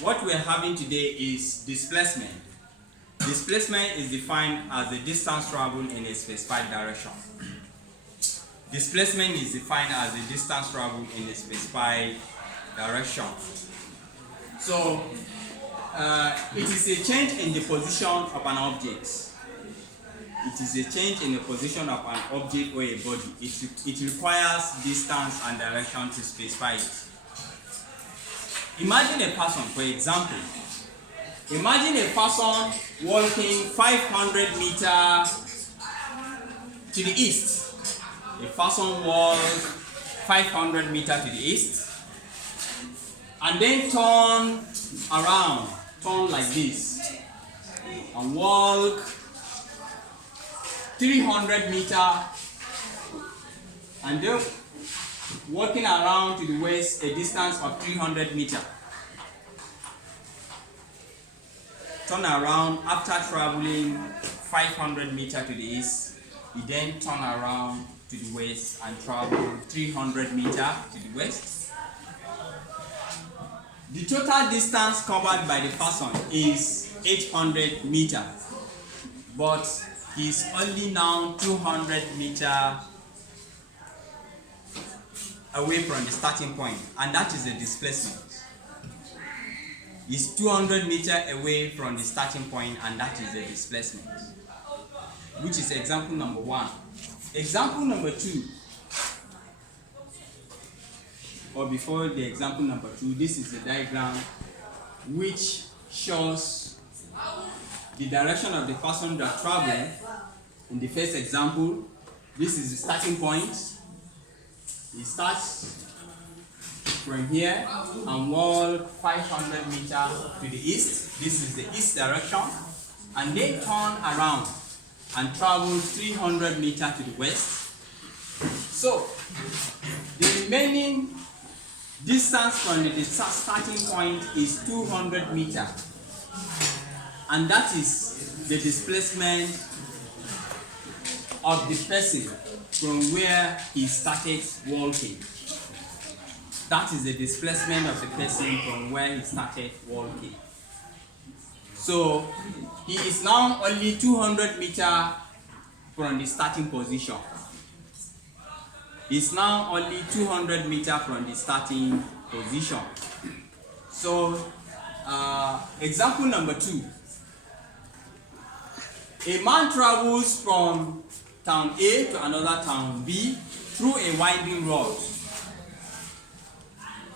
what we're having today is displacement. Displacement is defined as the distance traveled in a specified direction. Displacement is defined as the distance traveled in a specified direction. So, it is a change in the position of an object. It is a change in the position of an object or a body. It requires distance and direction to specify it. Imagine a person, for example. Imagine a person walking 500 meters to the east. A person walks 500 meters to the east and then turn around, turn like this, and walk 300 meters, and then walking around to the west a distance of 300 meters. Turn around after traveling 500 meters to the east, you then turn around to the west and travel 300 meters to the west. The total distance covered by the person is 800 meters, but he's only now 200 meters away from the starting point, and that is the displacement. Is 200 meters away from the starting point, and that is the displacement, which is example number 1. Example number 2, or before the example number 2, this is a diagram which shows the direction of the person that traveled. In the first example, this is the starting point. He starts from here and walk 500 meters to the east. This is the east direction, and then turn around and travel 300 meters to the west. So the remaining distance from the starting point is 200 meters, and that is the displacement of the person from where he started walking. That is the displacement of the person from where he started walking. So he is now only 200 meters from the starting position. He is now only 200 meters from the starting position. So example number 2. A man travels from town A to another town B through a winding road.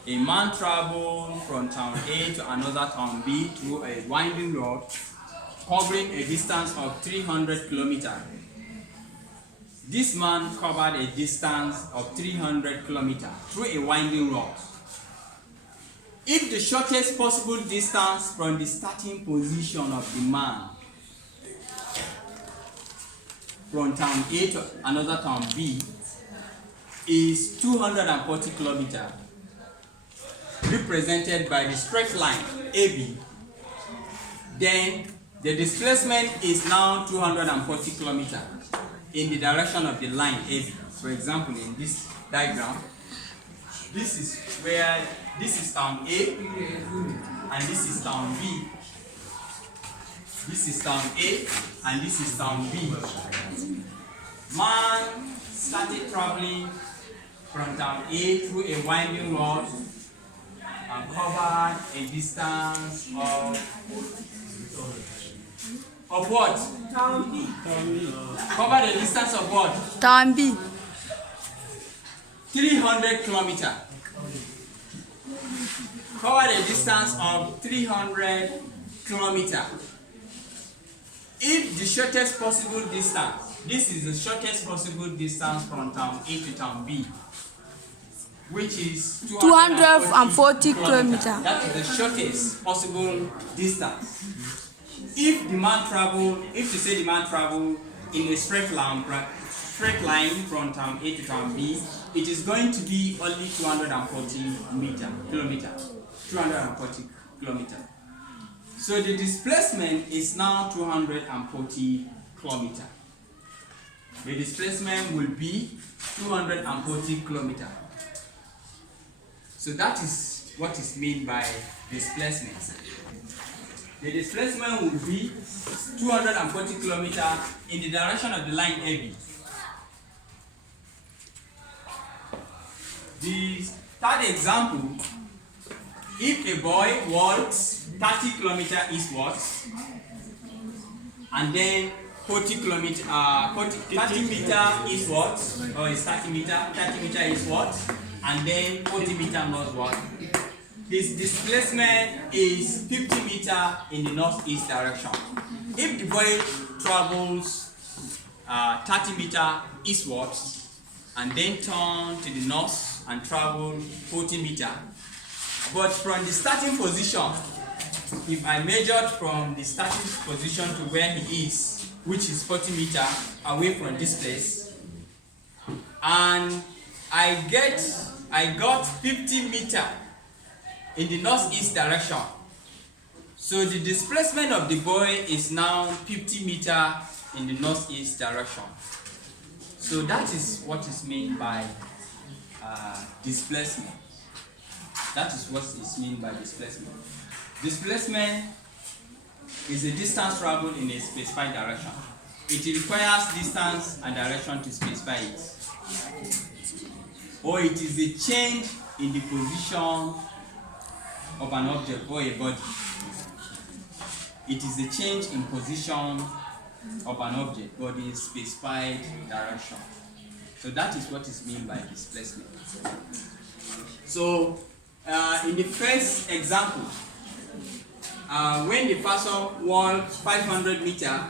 A man travels from town A to another town B through a winding road covering a distance of 300 kilometers. This man covered a distance of 300 kilometers through a winding road. If the shortest possible distance from the starting position of the man from town A to another town B is 240 kilometers, represented by the straight line AB, then the displacement is now 240 kilometers in the direction of the line AB. For example, in this diagram, this is where this is town A and this is town B. This is town A and this is town B. Man started traveling from town A through a winding road and covered a distance of what? Town B. Covered a distance of what? Town B. 300 kilometers. Covered a distance of 300 kilometers. If the shortest possible distance, this is the shortest possible distance from town A to town B, which is 240 kilometers. That is the shortest possible distance. If the man travel, if you say the man travel in a straight line from town A to town B, it is going to be only 240 kilometers. 240 kilometers. So the displacement is now 240 kilometers. The displacement will be 240 kilometers. So that is what is meant by displacement. The displacement will be 240 kilometers in the direction of the line AB. The third example, if a boy walks 30 kilometers eastwards and then 30 meter eastwards, or is 30 meter eastwards, and then 40 meter northward, his displacement is 50 meter in the northeast direction. If the boy travels 30 meter eastwards and then turn to the north and travel 40 meter, but from the starting position, if I measured from the starting position to where he is, which is 40 meter away from this place, and I got 50 meter in the northeast direction, so the displacement of the boy is now 50 meter in the northeast direction. So that is what is meant by displacement. That is what is meant by displacement. Displacement is a distance traveled in a specified direction. It requires distance and direction to specify it. Or it is a change in the position of an object or a body. It is a change in position of an object or the specified direction. So that is what is meant by displacement. So in the first example, when the person walks 500 meters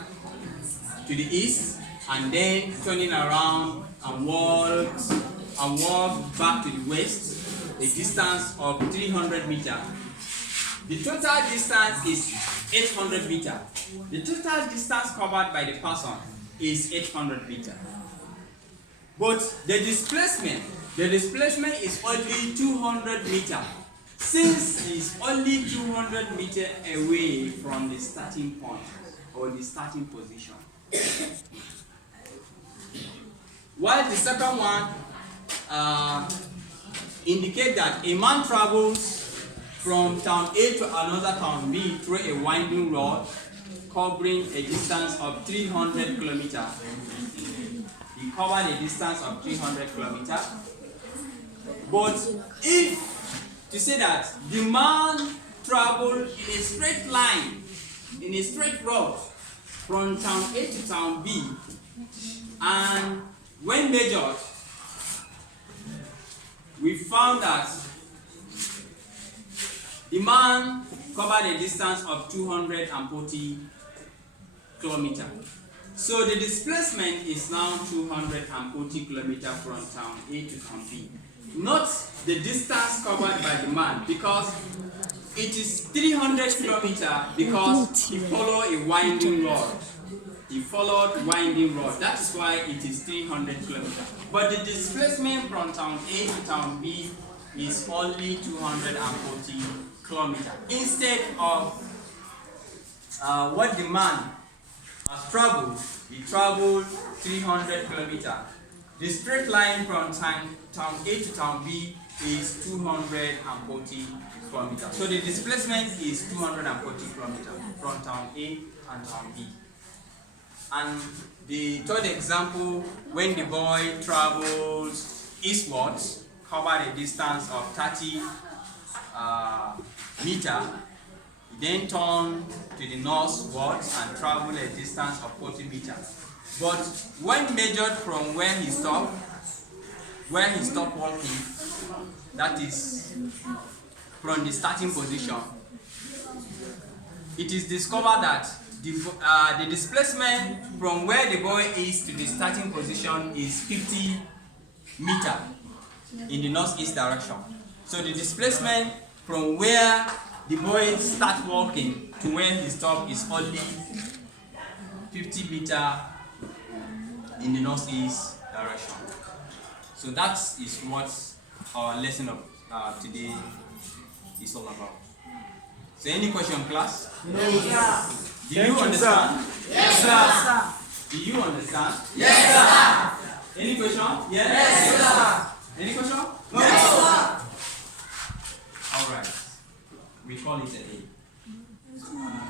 to the east and then turning around and walk back to the west, a distance of 300 meters, the total distance is 800 meters. The total distance covered by the person is 800 meters. But the displacement is only 200 meters. Since it's only 200 meters away from the starting point or the starting position. While the second one indicates that a man travels from town A to another town B through a winding road covering a distance of 300 kilometers. He covered a distance of 300 kilometers. But if to say that the man traveled in a straight line, in a straight road from town A to town B, and when measured, we found that the man covered a distance of 240 kilometers. So the displacement is now 240 kilometers from town A to town B. Not the distance covered by the man, because it is 300 kilometers because he followed a winding road. He followed winding road. That is why it is 300 kilometers. But the displacement from town A to town B is only 240 kilometers. Instead of what the man has traveled, he traveled 300 kilometers. The straight line from town A to town B is 240 kilometers. So the displacement is 240 kilometers from town A and town B. And the third example, when the boy travels eastwards, covered a distance of 30 meters, he then turned to the northwards and traveled a distance of 40 meters. But when measured from where he stopped walking, that is from the starting position, it is discovered that the displacement from where the boy is to the starting position is 50 meters in the northeast direction. So the displacement from where the boy starts walking to where he stops is only 50 meters in the northeast direction. So that is what our lesson of today is all about. So any question, class? Yes. Do you understand? Yes, sir. Do you understand? Yes, sir. Any question? Yes, sir. Any question? Yes, sir. All right. we call it a day.